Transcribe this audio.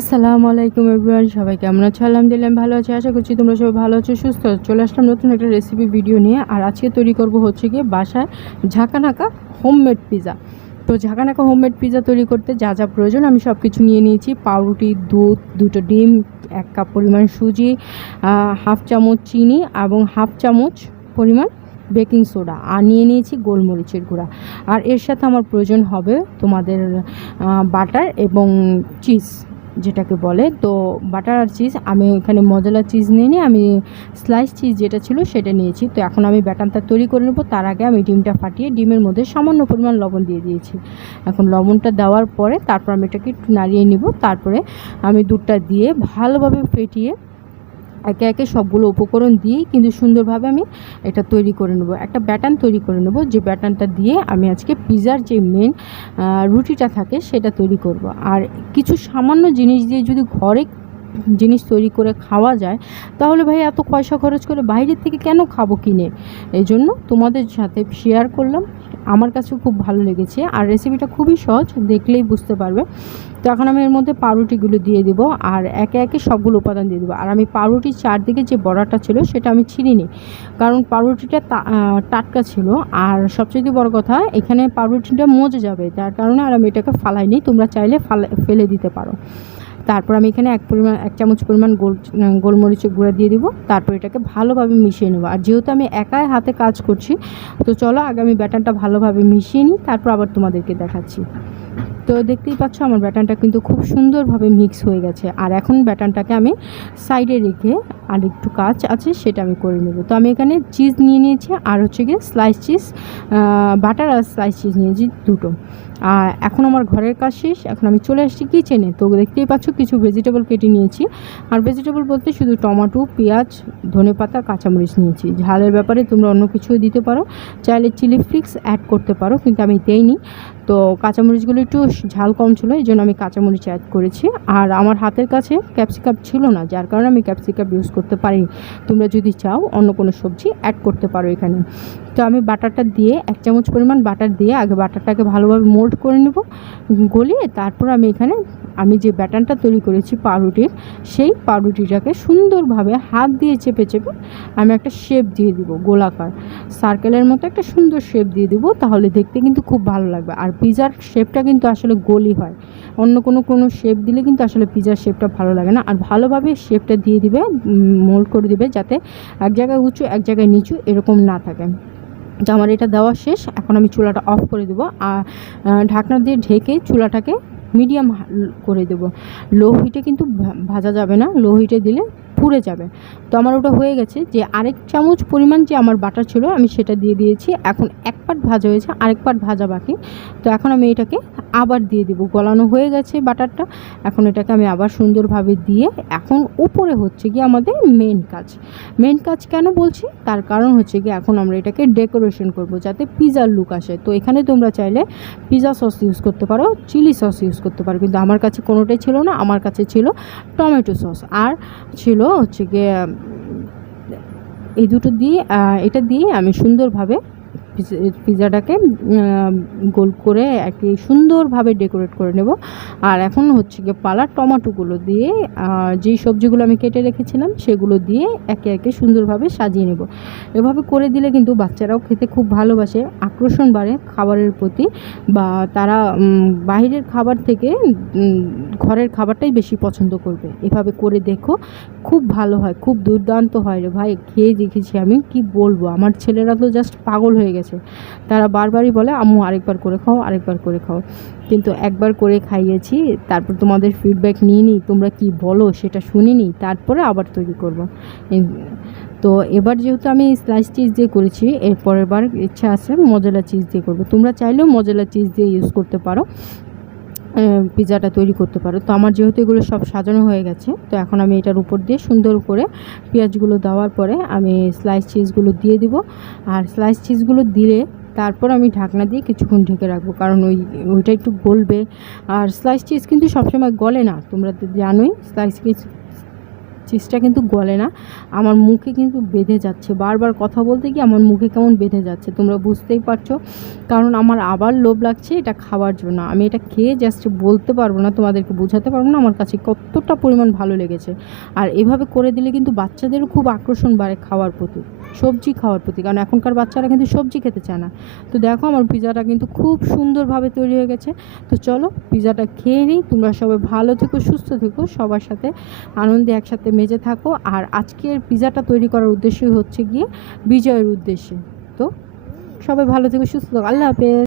আসসালামু আলাইকুম এভরিওয়ান, সবাই কেমন আছো? আলহামদুলিল্লাহ ভালো আছি, আশা করছি তোমরা সবাই ভালো আছো, সুস্থ। চলে আসলাম নতুন একটা রেসিপি ভিডিও নিয়ে, আর আজকে তৈরি করব হচ্ছে গিয়ে বাসায় ঝাঁকানাকা হোমমেড পিজা তো ঝাঁকানাকা হোমমেড পিৎজা তৈরি করতে যা যা প্রয়োজন, আমি সব কিছু নিয়ে নিয়েছি। পাউরুটি, দুধ, দুটো ডিম, এক কাপ পরিমাণ সুজি হাফ চামচ চিনি এবং হাফ চামচ পরিমাণ বেকিং সোডা। আর নিয়ে নিয়েছি গোলমরিচের গুঁড়া। আর এর সাথে আমার প্রয়োজন হবে তোমাদের বাটার এবং চিজ। যেটাকে বলে, তো বাটার আর চিজ আমি এখানে মজলা চিজ নিয়ে নিই আমি স্লাইস চিজ যেটা ছিল সেটা নিয়েছি। তো এখন আমি ব্যাটারটা তৈরি করে নেব, তার আগে আমি ডিমটা ফাটিয়ে ডিমের মধ্যে সামান্য পরিমাণ লবণ দিয়ে দিয়েছি। এখন লবণটা দেওয়ার পরে তারপর আমি এটাকে একটু নাড়িয়ে নিব, তারপরে আমি দুধটা দিয়ে ভালোভাবে ফেটিয়ে একে একে সবগুলো উপকরণ দিয়েই কিন্তু সুন্দরভাবে আমি এটা তৈরি করে নেব। একটা ব্যাটান তৈরি করে নেব, যে ব্যাটানটা দিয়ে আমি আজকে পিৎজার যে মেন রুটিটা থাকে সেটা তৈরি করব। আর কিছু সামান্য জিনিস দিয়ে যদি ঘরে জিনিস তৈরি করে খাওয়া যায়, তাহলে ভাই এত পয়সা খরচ করে বাইরের থেকে কেন খাব কিনে? এই জন্য তোমাদের সাথে শেয়ার করলাম। আমার কাছেও খুব ভালো লেগেছে। আর রেসিপিটা খুবই সহজ, দেখলেই বুঝতে পারবে। তো এখন আমি এর মধ্যে পাউরুটিগুলো দিয়ে দেব আর একে একে সবগুলো উপাদান দিয়ে দেবো। আর আমি পাউরুটির চারদিকে যে বড়াটা ছিল সেটা আমি ছিঁড়িনি, কারণ পাউরুটিটা টাটকা ছিল। আর সবচেয়ে বড় কথা, এখানে পাউরুটিটা মজে যাবে, যার কারণে আর আমি এটাকে ফালাইনি। তোমরা চাইলে ফালা, ফেলে দিতে পারো। তারপর আমি এখানে এক পরিমাণ, এক চামচ পরিমাণ গোল গোলমরিচের গুঁড়া দিয়ে দিব। তারপর এটাকে ভালোভাবে মিশিয়ে নেব। আর যেহেতু আমি একাই হাতে কাজ করছি, তো চলো আগে আমি ব্যাটারটা ভালোভাবে মিশিয়ে নিই, তারপর আবার তোমাদেরকে দেখাচ্ছি। তো দেখতেই পাচ্ছ আমার ব্যাটানটা কিন্তু খুব সুন্দরভাবে মিক্স হয়ে গেছে। আর এখন ব্যাটানটাকে আমি সাইডে রেখে আর একটু কাজ আছে, সেটা আমি করে নেব। তো আমি এখানে চিজ নিয়ে নিয়েছি, আর হচ্ছে গিয়ে স্লাইস চিজ বাটার আর স্লাইস চিজ নিয়েছি দুটো। আর এখন আমার ঘরের কাজ শেষ, এখন আমি চলে আসছি কিচেনে তো দেখতেই পাচ্ছ কিছু ভেজিটেবল কেটে নিয়েছি। আর ভেজিটেবল বলতে শুধু টমাটো, পেঁয়াজ, ধনে পাতা, কাঁচামরিচ নিয়েছি। ঝালের ব্যাপারে তোমরা অন্য কিছুও দিতে পারো। চাইলে চিলি ফ্লিক্স অ্যাড করতে পারো, কিন্তু আমি দেইনি। তো কাঁচামরিচগুলো একটু ঝাল কম ছিল, এই জন্য আমি কাঁচামরিচ অ্যাড করেছি। আর আমার হাতের কাছে ক্যাপসিকাম ছিল না, যার কারণে আমি ক্যাপসিকাম ইউজ করতে পারি তোমরা যদি চাও অন্য কোনো সবজি অ্যাড করতে পারো এখানে। তো আমি বাটারটা দিয়ে এক চামচ পরিমাণ বাটার দিয়ে আগে বাটারটাকে ভালোভাবে মোল্ড করে নেব, গলিয়ে তারপর আমি এখানে আমি যে ব্যাটারটা তৈরি করেছি পাউরুটির সেই পাউরুটিটাকে সুন্দরভাবে হাত দিয়ে চেপে চেপে আমি একটা শেপ দিয়ে দিব গোলাকার। সার্কেলের মতো একটা সুন্দর শেপ দিয়ে দিব, তাহলে দেখতে কিন্তু খুব ভালো লাগবে। আর পিজার শেপটা কিন্তু আসলে গোলই হয়। অন্য কোনো কোনো শেপ দিলে কিন্তু আসলে পিজার শেপটা ভালো লাগে না। আর ভালোভাবে শেপটা দিয়ে দিবে মোল্ড করে দিবে যাতে এক জায়গায় উঁচু, এক জায়গায় নিচু এরকম না থাকে। তো আমার এটা দেওয়া শেষ। এখন আমি চুলাটা অফ করে দেবো। আর ঢাকনা দিয়ে ঢেকে চুলাটাকে মিডিয়াম করে দেবো। লো হিটে কিন্তু ভাজা যাবে না। লো হিটে দিলে পুড়ে যাবে। তো আমার ওটা হয়ে গেছে যে আরেক চামচ পরিমাণ যে আমার বাটার ছিল আমি সেটা দিয়ে দিয়েছি। এখন এক পাট ভাজা হয়েছে, আরেক পাট ভাজা বাকি। তো এখন আমি এটাকে আবার দিয়ে দেবো। গলানো হয়ে গেছে বাটারটা। এখন এটাকে আমি আবার সুন্দরভাবে দিয়ে এখন উপরে হচ্ছে কি আমাদের মেন কাজ। মেন কাজ কেন বলছি? তার কারণ হচ্ছে কি এখন আমরা এটাকে ডেকোরেশন করব যাতে পিজার লুক আসে। তো এখানে তোমরা চাইলে পিজা সস ইউজ করতে পারো চিলি সস ইউজ করতে পারো। কিন্তু আমার কাছে কোনোটাই ছিল না, আমার কাছে ছিল টমেটো সস আর ছিল হচ্ছে গিয়ে এই দুটো দিয়ে এটা দিয়ে আমি সুন্দরভাবে পিজাটাকে গোল করে একটি সুন্দরভাবে ডেকোরেট করে নেব। আর এখন হচ্ছে গিয়ে পালা টমাটোগুলো দিয়ে যেই সবজিগুলো আমি কেটে রেখেছিলাম সেগুলো দিয়ে একে একে সুন্দরভাবে সাজিয়ে নেব। এভাবে করে দিলে কিন্তু বাচ্চারাও খেতে খুব ভালোবাসে। আকর্ষণ বাড়ে খাবারের প্রতি বা তারা বাইরের খাবার থেকে ঘরের খাবারটাই বেশি পছন্দ করবে। এভাবে করে দেখো, খুব ভালো হয়, খুব দুর্দান্ত হয় রে ভাই, খেয়ে দেখেছি আমি, কি বলব? আমার ছেলেরা তো জাস্ট পাগল হয়ে গেছে। তারা বারবারই বলে, আম্মু, আরেকবার করে খাও, আরেকবার করে খাও। কিন্তু একবার করে খাইয়েছি, তারপর তোমাদের ফিডব্যাক নিয়ে নিই তোমরা কি বলো সেটা শুনিনি, তারপরে আবার তৈরি করব। তো এবার যেহেতু আমি স্লাইস চিজ দিয়ে করেছি এর পরের বার ইচ্ছা আছে মজলা চিজ দিয়ে করব। তোমরা চাইলেও মজলা চিজ দিয়ে ইউজ করতে পারো পিৎজাটা তৈরি করতে পারো। তো আমার যেহেতু এগুলো সব সাজানো হয়ে গেছে, তো এখন আমি এটার উপর দিয়ে সুন্দর করে পেঁয়াজগুলো দেওয়ার পরে আমি স্লাইস চিজগুলো দিয়ে দিব। আর স্লাইস চিজগুলো দিলে তারপর আমি ঢাকনা দিয়ে কিছুক্ষণ ঢেকে রাখব, কারণ ওই, ওইটা একটু গলবে। আর স্লাইস চিজ কিন্তু সবসময় গলে না, তোমরা তো জানোই স্লাইস চিজ চিজটা কিন্তু গলে না। আমার মুখে কিন্তু বেঁধে যাচ্ছে। বারবার কথা বলতে গিয়ে আমার মুখে কেমন বেঁধে যাচ্ছে, তোমরা বুঝতেই পারছ। কারণ আমার আবার লোভ লাগছে এটা খাওয়ার জন্য। আমি এটা খেয়ে জাস্ট বলতে পারব না, তোমাদেরকে বোঝাতে পারব না, আমার কাছে কতটা পরিমাণ ভালো লেগেছে। আর এভাবে করে দিলে কিন্তু বাচ্চাদেরও খুব আকর্ষণ বাড়ে খাওয়ার প্রতি। সবজি খাওয়ার প্রতি, কারণ এখনকার বাচ্চারা কিন্তু সবজি খেতে চায় না। তো দেখো আমার পিজাটা কিন্তু খুব সুন্দরভাবে তৈরি হয়ে গেছে। তো চলো পিজাটা খেয়ে নিই। তোমরা সবাই ভালো থেকো, সুস্থ থেকো, সবার সাথে আনন্দে একসাথে মেজে থাকো। আর আজকের পিজাটা তৈরি করার উদ্দেশ্যই হচ্ছে গিয়ে বিজয়ের উদ্দেশ্যে। তো সবাই ভালো থেকো, সুস্থ থাকো। আল্লাহ হাফেজ।